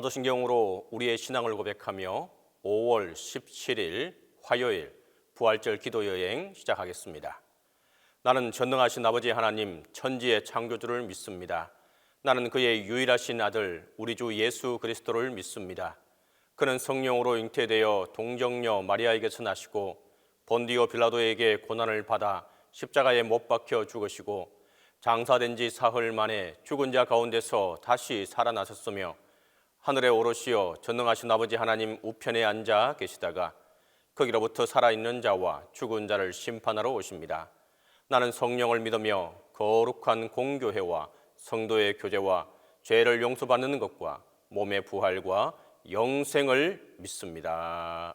사도신경으로 우리의 신앙을 고백하며 5월 17일 화요일 부활절 기도여행 시작하겠습니다. 나는 전능하신 아버지 하나님 천지의 창조주를 믿습니다. 나는 그의 유일하신 아들 우리 주 예수 그리스도를 믿습니다. 그는 성령으로 잉태되어 동정녀 마리아에게서 나시고 본디오 빌라도에게 고난을 받아 십자가에 못 박혀 죽으시고 장사된 지 사흘 만에 죽은 자 가운데서 다시 살아나셨으며 하늘에 오르시어 전능하신 아버지 하나님 우편에 앉아 계시다가 거기로부터 살아있는 자와 죽은 자를 심판하러 오십니다. 나는 성령을 믿으며 거룩한 공교회와 성도의 교제와 죄를 용서받는 것과 몸의 부활과 영생을 믿습니다.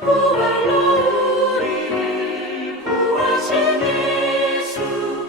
부활로 우리를 구하신 예수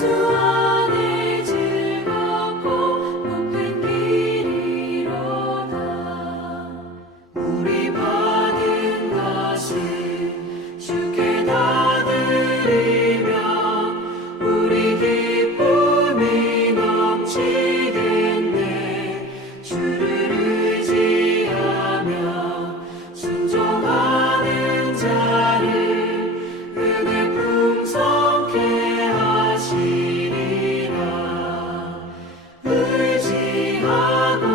예수 안에 즐겁고 복된 길이로다. 우리 받은 것을 주께 다 드리며 우리 기쁨이 넘치겠네. 주를 의지하며 순종하는 자를 은혜 풍성케 하시리라. 의지하고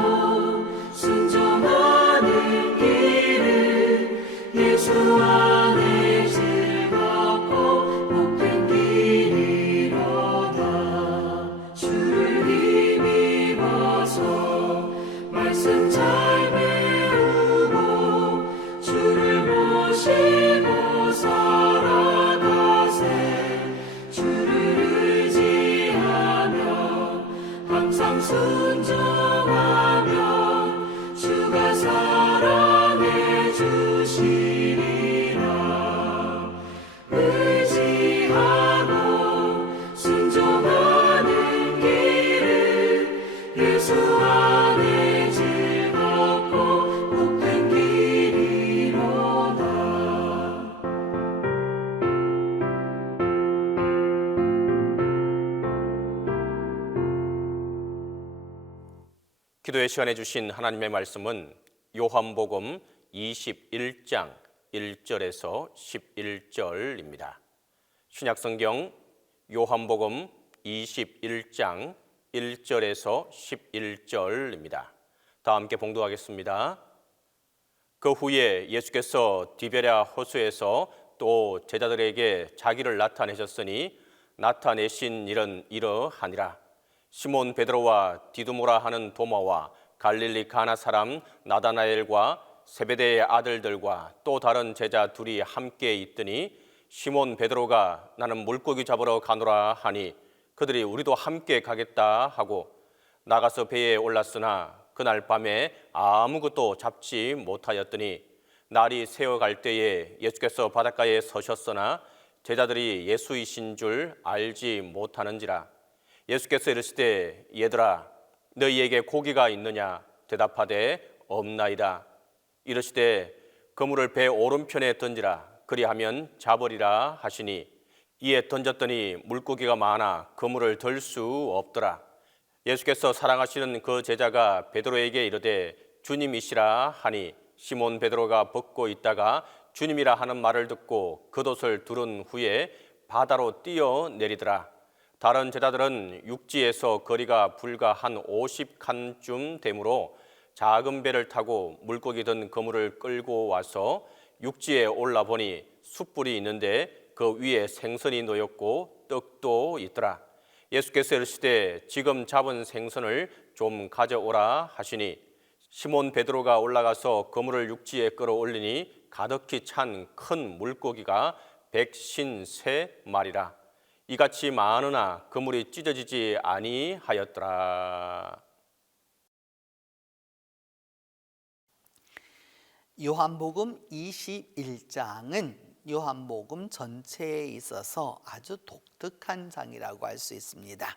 순종하는 길은 예수 안에 즐겁고 복된 길이로다. 주를 힘입어서 말씀 잘 배우고 주를 모시고 살아가세. 주를 의지하며 항상 순종하며 주가 사랑해 주시리라. 의지하고 순종하는 길은 예수 안에 즐겁고 복된 길이로다. 기도의 시간에 주신 하나님의 말씀은 요한복음 21장 1절에서 11절입니다. 신약성경 요한복음 21장 1절에서 11절입니다. 다 함께 봉독하겠습니다. 그 후에 예수께서 디베랴 호수에서 또 제자들에게 자기를 나타내셨으니 나타내신 일은 이러하니라. 시몬 베드로와 디두모라 하는 도마와 갈릴리 가나 사람 나다나엘과 세베대의 아들들과 또 다른 제자 둘이 함께 있더니 시몬 베드로가 나는 물고기 잡으러 가노라 하니 그들이 우리도 함께 가겠다 하고 나가서 배에 올랐으나 그날 밤에 아무것도 잡지 못하였더니 날이 새어갈 때에 예수께서 바닷가에 서셨으나 제자들이 예수이신 줄 알지 못하는지라. 예수께서 이르시되 얘들아 너희에게 고기가 있느냐 대답하되 없나이다. 이르시되 그물을 배 오른편에 던지라 그리하면 잡으리라 하시니 이에 던졌더니 물고기가 많아 그물을 들 수 없더라. 예수께서 사랑하시는 그 제자가 베드로에게 이르되 주님이시라 하니 시몬 베드로가 벗고 있다가 주님이라 하는 말을 듣고 겉옷을 두른 후에 바다로 뛰어내리더라. 다른 제자들은 육지에서 거리가 불과 한 50칸쯤 되므로 작은 배를 타고 물고기 든 그물을 끌고 와서 육지에 올라보니 숯불이 있는데 그 위에 생선이 놓였고 떡도 있더라. 예수께서 이르시되 지금 잡은 생선을 좀 가져오라 하시니 시몬 베드로가 올라가서 그물을 육지에 끌어올리니 가득히 찬 큰 물고기가 153마리라. 이같이 많으나 그물이 찢어지지 아니하였더라. 요한복음 21장은 요한복음 전체에 있어서 아주 독특한 장이라고 할 수 있습니다.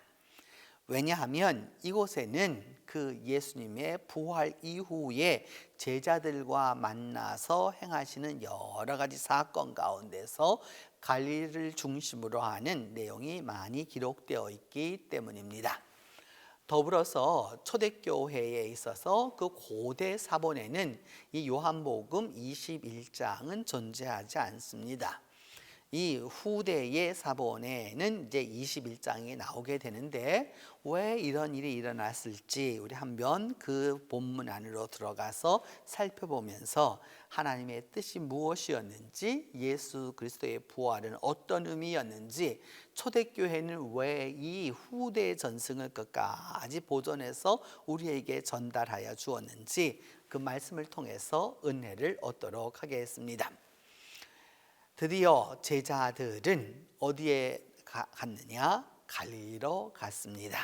왜냐하면 이곳에는 그 예수님의 부활 이후에 제자들과 만나서 행하시는 여러 가지 사건 가운데서 갈릴리를 중심으로 하는 내용이 많이 기록되어 있기 때문입니다. 더불어서 초대교회에 있어서 그 고대 사본에는 이 요한복음 21장은 존재하지 않습니다. 이 후대의 사본에는 이제 21장이 나오게 되는데 왜 이런 일이 일어났을지 우리 한번 그 본문 안으로 들어가서 살펴보면서 하나님의 뜻이 무엇이었는지, 예수 그리스도의 부활은 어떤 의미였는지, 초대교회는 왜 이 후대 전승을 끝까지 보존해서 우리에게 전달하여 주었는지 그 말씀을 통해서 은혜를 얻도록 하겠습니다. 드디어 제자들은 어디에 갔느냐? 갈릴리로 갔습니다.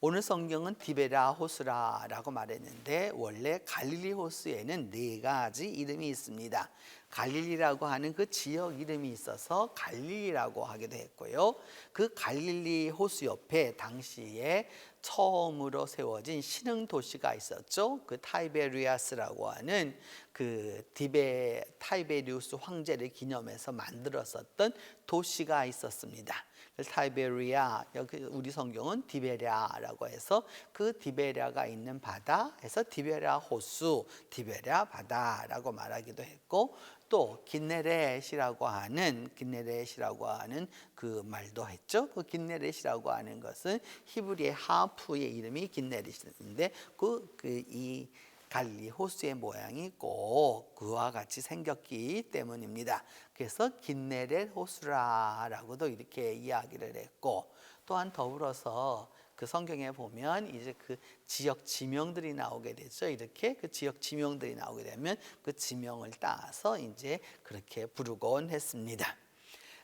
오늘 성경은 디베랴 호수라고 말했는데 원래 갈릴리 호수에는 4가지 이름이 있습니다. 갈릴리라고 하는 그 지역 이름이 있어서 갈릴리라고 하기도 했고요. 그 갈릴리 호수 옆에 당시에 처음으로 세워진 신흥 도시가 있었죠. 그 타이베리아스라고 하는 그 타이베리우스 황제를 기념해서 만들었었던 도시가 있었습니다. 타이베리아, 여기 우리 성경은 디베랴라고 해서 그 디베랴가 있는 바다에서 디베랴 호수, 디베랴 바다라고 말하기도 했고, 또 긴네렛이라고 하는 그 말도 했죠. 그 긴네렛이라고 하는 것은 히브리의 하프의 이름이 긴네렛인데 이 갈릴리 호수의 모양이 꼭 그와 같이 생겼기 때문입니다. 그래서 긴네렛 호수라라고도 이렇게 이야기를 했고, 또한 더불어서 그 성경에 보면 이제 그 지역 지명들이 나오게 되죠. 이렇게 그 지역 지명들이 나오게 되면 그 지명을 따서 이제 그렇게 부르곤 했습니다.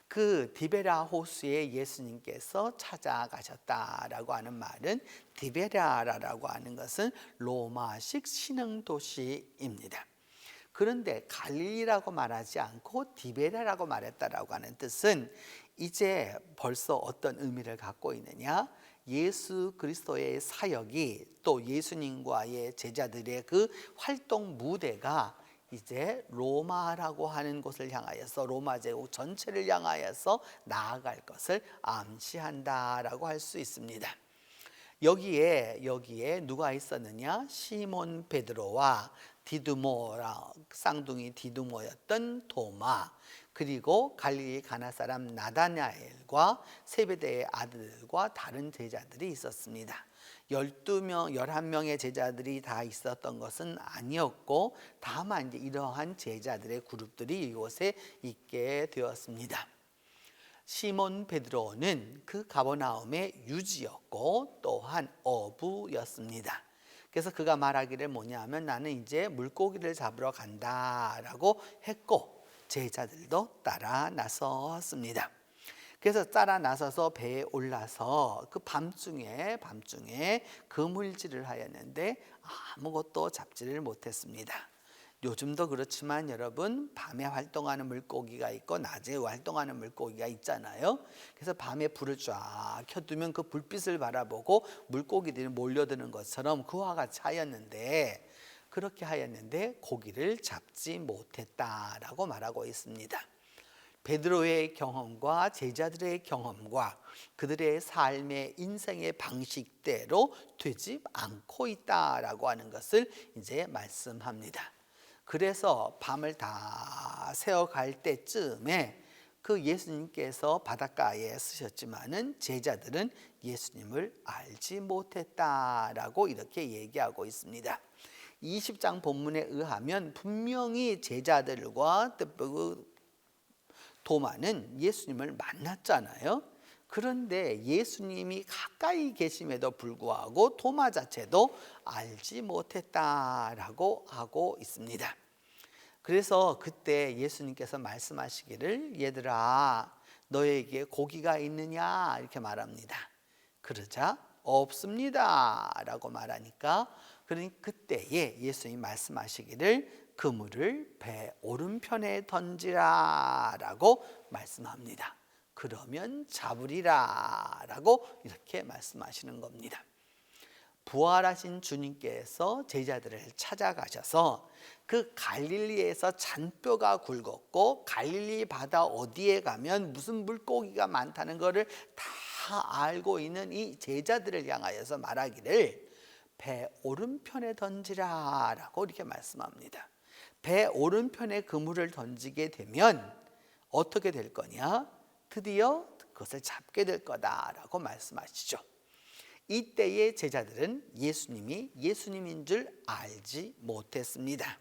그 디베랴 호수에 예수님께서 찾아가셨다라고 하는 말은, 디베랴라고 하는 것은 로마식 신흥 도시입니다. 그런데 갈릴리라고 말하지 않고 디베랴라고 말했다라고 하는 뜻은 이제 벌써 어떤 의미를 갖고 있느냐? 예수 그리스도의 사역이, 또 예수님과의 제자들의 그 활동 무대가 이제 로마라고 하는 곳을 향하여서, 로마 제국 전체를 향하여서 나아갈 것을 암시한다라고 할 수 있습니다. 여기에 누가 있었느냐? 시몬 베드로와 디두모라, 쌍둥이 디두모였던 도마, 그리고 갈릴리 가나 사람 나다나엘과 세베대의 아들과 다른 제자들이 있었습니다. 11명의 제자들이 다 있었던 것은 아니었고, 다만 이제 이러한 제자들의 그룹들이 이곳에 있게 되었습니다. 시몬 베드로는 그 가버나움의 유지였고 또한 어부였습니다. 그래서 그가 말하기를 뭐냐면, 나는 이제 물고기를 잡으러 간다라고 했고, 제자들도 따라 나섰습니다. 그래서 따라 나서서 배에 올라서 그 밤중에 그물질을 하였는데 아무것도 잡지를 못했습니다. 요즘도 그렇지만 여러분, 밤에 활동하는 물고기가 있고 낮에 활동하는 물고기가 있잖아요. 그래서 밤에 불을 쫙 켜두면 그 불빛을 바라보고 물고기들이 몰려드는 것처럼 그와 같이 하였는데, 그렇게 하였는데 고기를 잡지 못했다라고 말하고 있습니다. 베드로의 경험과 제자들의 경험과 그들의 삶의 인생의 방식대로 되지 않고 있다라고 하는 것을 이제 말씀합니다. 그래서 밤을 다 새어갈 때쯤에 그 예수님께서 바닷가에 쓰셨지만은 제자들은 예수님을 알지 못했다라고 이렇게 얘기하고 있습니다. 20장 본문에 의하면 분명히 제자들과 도마는 예수님을 만났잖아요. 그런데 예수님이 가까이 계심에도 불구하고 도마 자체도 알지 못했다라고 하고 있습니다. 그래서 그때 예수님께서 말씀하시기를, 얘들아 너에게 고기가 있느냐 이렇게 말합니다. 그러자 없습니다 라고 말하니까, 그러니 그때에 예수님이 말씀하시기를 그물을 배 오른편에 던지라 라고 말씀합니다. 그러면 잡으리라 라고 이렇게 말씀하시는 겁니다. 부활하신 주님께서 제자들을 찾아가셔서 그 갈릴리에서 잔뼈가 굵었고 갈릴리 바다 어디에 가면 무슨 물고기가 많다는 것을 다 알고 있는 이 제자들을 향하여서 말하기를 배 오른편에 던지라 라고 이렇게 말씀합니다. 배 오른편에 그물을 던지게 되면 어떻게 될 거냐? 드디어 그것을 잡게 될 거다라고 말씀하시죠. 이때의 제자들은 예수님이 예수님인 줄 알지 못했습니다.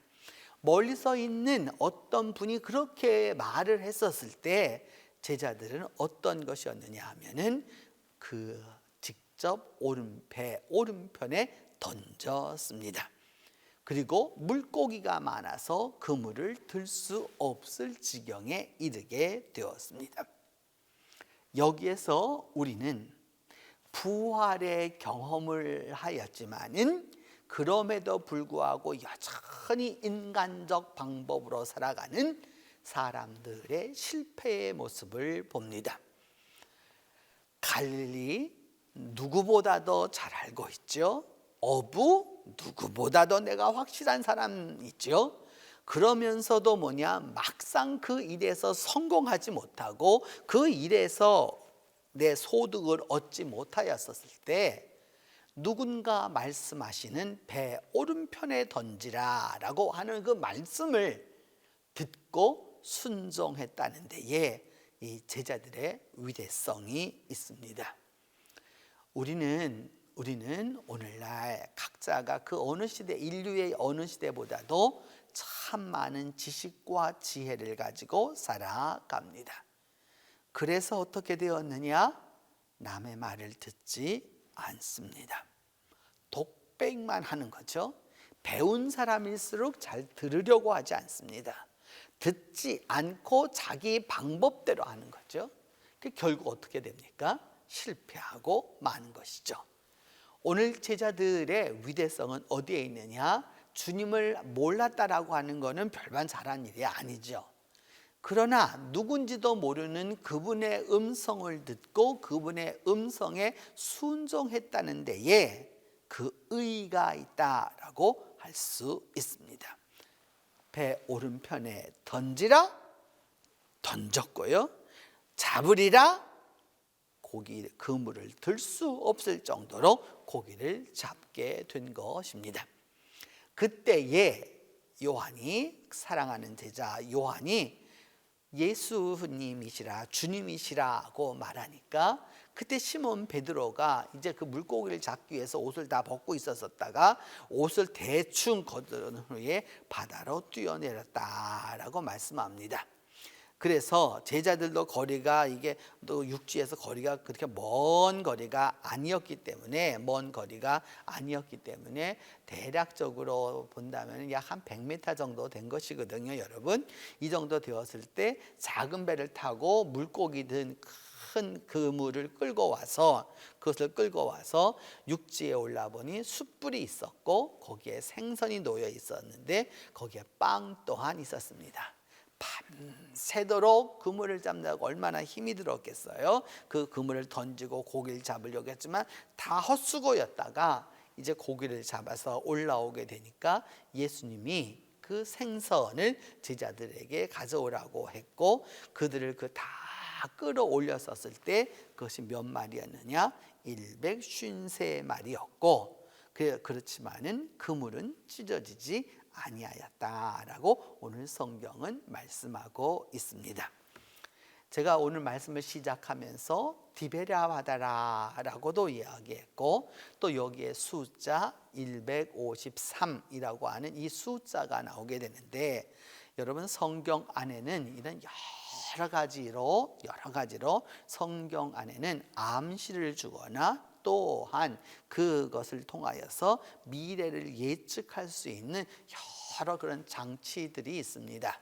멀리서 있는 어떤 분이 그렇게 말을 했었을 때 제자들은 어떤 것이었느냐 하면은 그 직접 배 오른편에 던졌습니다. 그리고 물고기가 많아서 그물을 들 수 없을 지경에 이르게 되었습니다. 여기에서 우리는 부활의 경험을 하였지만은 그럼에도 불구하고 여전히 인간적 방법으로 살아가는 사람들의 실패의 모습을 봅니다. 갈릴리 누구보다도 잘 알고 있죠. 어부 누구보다도 내가 확실한 사람이죠. 그러면서도 막상 그 일에서 성공하지 못하고 그 일에서 내 소득을 얻지 못하였었을 때 누군가 말씀하시는 배 오른편에 던지라 라고 하는 그 말씀을 듣고 순종했다는 데에 이 제자들의 위대성이 있습니다. 우리는 오늘날 각자가 그 어느 시대, 인류의 어느 시대보다도 참 많은 지식과 지혜를 가지고 살아갑니다. 그래서 어떻게 되었느냐? 남의 말을 듣지 않습니다. 독백만 하는 거죠. 배운 사람일수록 잘 들으려고 하지 않습니다. 듣지 않고 자기 방법대로 하는 거죠. 결국 어떻게 됩니까? 실패하고 마는 것이죠. 오늘 제자들의 위대성은 어디에 있느냐? 주님을 몰랐다라고 하는 것은 별반 잘한 일이 아니죠. 그러나 누군지도 모르는 그분의 음성을 듣고 그분의 음성에 순종했다는 데에 그 의의가 있다라고 할 수 있습니다. 배 오른편에 던지라, 던졌고요. 잡으리라, 그물을 들 수 없을 정도로 고기를 잡게 된 것입니다. 그때에 요한이, 사랑하는 제자 요한이 예수님이시라, 주님이시라고 말하니까 그때 시몬 베드로가 이제 그 물고기를 잡기 위해서 옷을 다 벗고 있었다가 옷을 대충 거두른 후에 바다로 뛰어내렸다라고 말씀합니다. 그래서 제자들도 거리가 이게 또 육지에서 거리가 그렇게 먼 거리가 아니었기 때문에 대략적으로 본다면 약 한 100m 정도 된 것이거든요, 여러분. 이 정도 되었을 때 작은 배를 타고 물고기 든 큰 그물을 그것을 끌고 와서 육지에 올라보니 숯불이 있었고 거기에 생선이 놓여 있었는데 거기에 빵 또한 있었습니다. 밤새도록 그물을 잡느라고 얼마나 힘이 들었겠어요. 그 그물을 던지고 고기를 잡으려고 했지만 다 헛수고였다가 이제 고기를 잡아서 올라오게 되니까 예수님이 그 생선을 제자들에게 가져오라고 했고 그들을 다 끌어올렸었을 때 그것이 몇 마리였느냐? 153마리였고 그렇지만은 그물은 찢어지지 아니하였다라고 오늘 성경은 말씀하고 있습니다. 제가 오늘 말씀을 시작하면서 디베랴 바다라고도 이야기했고 또 여기에 숫자 153이라고 하는 이 숫자가 나오게 되는데 여러분 성경 안에는 이런 여러 가지로 성경 안에는 암시를 주거나 또한 그것을 통하여서 미래를 예측할 수 있는 여러 그런 장치들이 있습니다.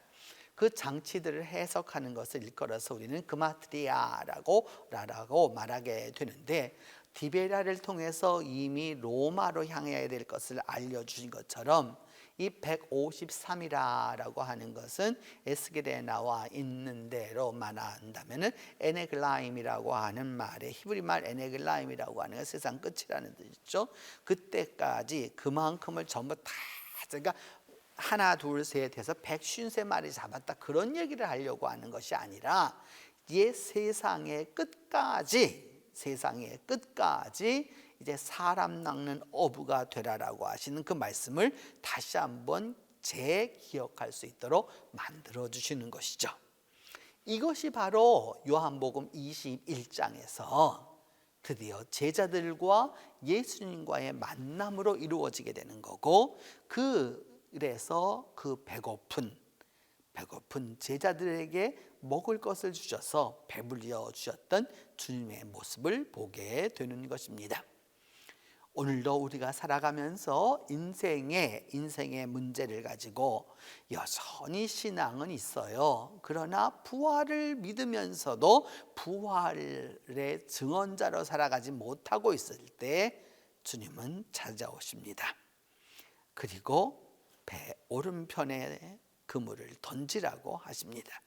그 장치들을 해석하는 것을 일컬어서 우리는 그마트리아라고 말하게 되는데 디베랴를 통해서 이미 로마로 향해야 될 것을 알려주신 것처럼 이 153이라고 하는 것은 에스겔에 나와 있는 대로 말한다면 에네글라임이라고 하는 말에 히브리 말 에네글라임이라고 하는 건 세상 끝이라는 뜻이죠. 그때까지 그만큼을 전부 다 그러니까 하나 둘 셋 해서 153마리 잡았다 그런 얘기를 하려고 하는 것이 아니라 세상의 끝까지 이제 사람 낚는 어부가 되라라고 하시는 그 말씀을 다시 한번 재기억할 수 있도록 만들어 주시는 것이죠. 이것이 바로 요한복음 21장에서 드디어 제자들과 예수님과의 만남으로 이루어지게 되는 거고 그래서 그 배고픈 제자들에게 먹을 것을 주셔서 배불려 주셨던 주님의 모습을 보게 되는 것입니다. 오늘도 우리가 살아가면서 인생의 문제를 가지고 여전히 신앙은 있어요. 그러나 부활을 믿으면서도 부활의 증언자로 살아가지 못하고 있을 때 주님은 찾아오십니다. 그리고 배 오른편에 그물을 던지라고 하십니다.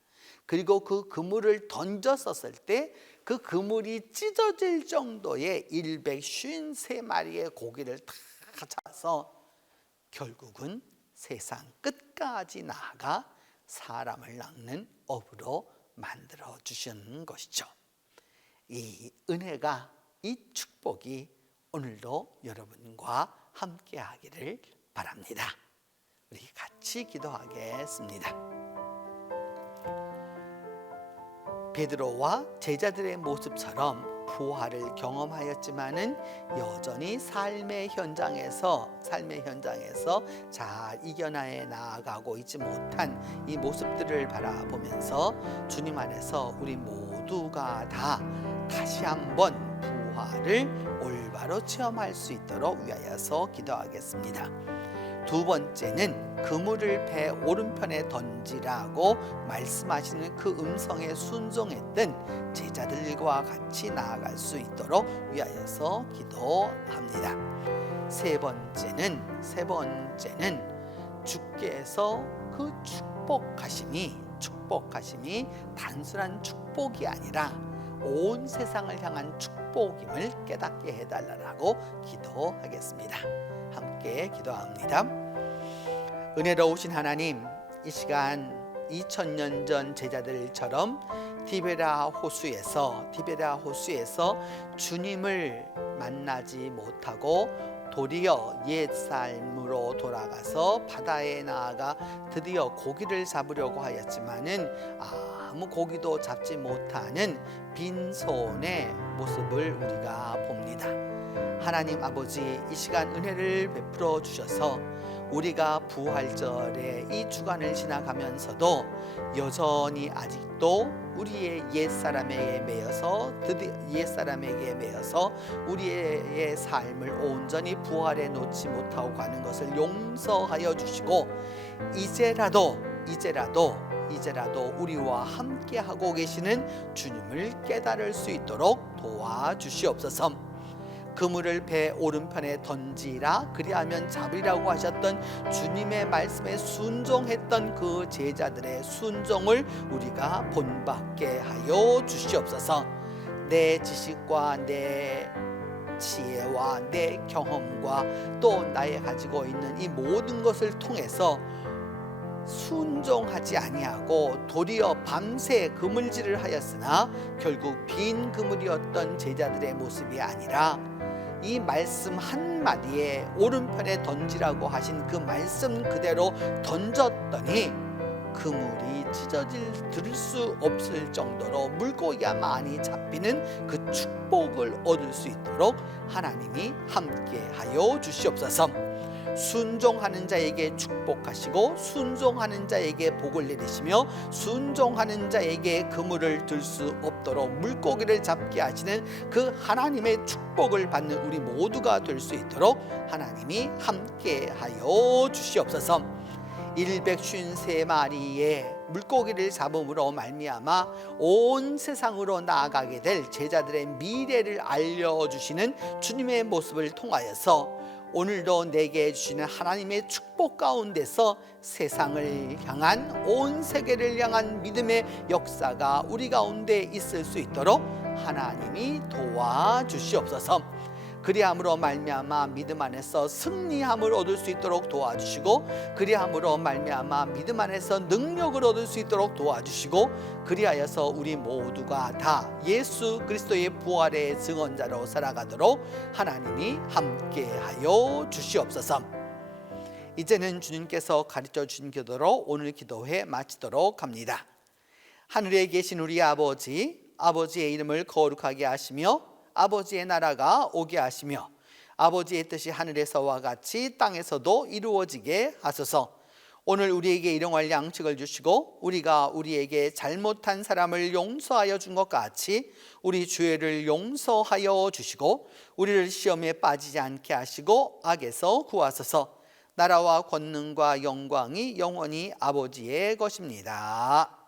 그리고 그 그물을 던졌었을 때 그 그물이 찢어질 정도의 153마리의 고기를 다 잡아서 결국은 세상 끝까지 나아가 사람을 낚는 어부로 만들어 주시는 것이죠. 이 은혜가, 이 축복이 오늘도 여러분과 함께 하기를 바랍니다. 우리 같이 기도하겠습니다. 베드로와 제자들의 모습처럼 부활을 경험하였지만은 여전히 삶의 현장에서 잘 이겨내 나아가고 있지 못한 이 모습들을 바라보면서 주님 안에서 우리 모두가 다시 한번 부활을 올바로 체험할 수 있도록 위하여서 기도하겠습니다. 두 번째는 그물을 배 오른편에 던지라고 말씀하시는 그 음성에 순종했던 제자들과 같이 나아갈 수 있도록 위하여서 기도합니다. 세 번째는 주께서 그 축복하심이 단순한 축복이 아니라 온 세상을 향한 축복임을 깨닫게 해달라고 기도하겠습니다. 함께 기도합니다. 은혜로우신 하나님, 이 시간 2000년 전 제자들처럼 디베라 호수에서 주님을 만나지 못하고 도리어 옛 삶으로 돌아가서 바다에 나아가 드디어 고기를 잡으려고 하였지만은 아무 고기도 잡지 못하는 빈손의 모습을 우리가 봅니다. 하나님 아버지, 이 시간 은혜를 베풀어 주셔서 우리가 부활절의 이 주간을 지나가면서도 여전히 아직도 우리의 옛사람에게 매여서 우리의 삶을 온전히 부활해 놓지 못하고 가는 것을 용서하여 주시고 이제라도 우리와 함께 하고 계시는 주님을 깨달을 수 있도록 도와주시옵소서. 그물을 배 오른편에 던지라 그리하면 잡으리라고 하셨던 주님의 말씀에 순종했던 그 제자들의 순종을 우리가 본받게 하여 주시옵소서. 내 지식과 내 지혜와 내 경험과 또 나의 가지고 있는 이 모든 것을 통해서 순종하지 아니하고 도리어 밤새 그물질을 하였으나 결국 빈 그물이었던 제자들의 모습이 아니라 이 말씀 한마디에 오른편에 던지라고 하신 그 말씀 그대로 던졌더니 그물이 찢어질 수 없을 정도로 물고기가 많이 잡히는 그 축복을 얻을 수 있도록 하나님이 함께하여 주시옵소서. 순종하는 자에게 축복하시고 순종하는 자에게 복을 내리시며 순종하는 자에게 그물을 들 수 없도록 물고기를 잡게 하시는 그 하나님의 축복을 받는 우리 모두가 될 수 있도록 하나님이 함께하여 주시옵소서. 153마리의 물고기를 잡음으로 말미암아 온 세상으로 나아가게 될 제자들의 미래를 알려주시는 주님의 모습을 통하여서 오늘도 내게 주시는 하나님의 축복 가운데서 세상을 향한, 온 세계를 향한 믿음의 역사가 우리 가운데 있을 수 있도록 하나님이 도와주시옵소서. 그리함으로 말미암아 믿음 안에서 승리함을 얻을 수 있도록 도와주시고, 그리함으로 말미암아 믿음 안에서 능력을 얻을 수 있도록 도와주시고, 그리하여서 우리 모두가 다 예수 그리스도의 부활의 증언자로 살아가도록 하나님이 함께하여 주시옵소서. 이제는 주님께서 가르쳐 주신 기도로 오늘 기도회 마치도록 합니다. 하늘에 계신 우리 아버지, 아버지의 이름을 거룩하게 하시며 아버지의 나라가 오게 하시며 아버지의 뜻이 하늘에서와 같이 땅에서도 이루어지게 하소서. 오늘 우리에게 일용할 양식을 주시고 우리가 우리에게 잘못한 사람을 용서하여 준 것 같이 우리 죄를 용서하여 주시고 우리를 시험에 빠지지 않게 하시고 악에서 구하소서. 나라와 권능과 영광이 영원히 아버지의 것입니다.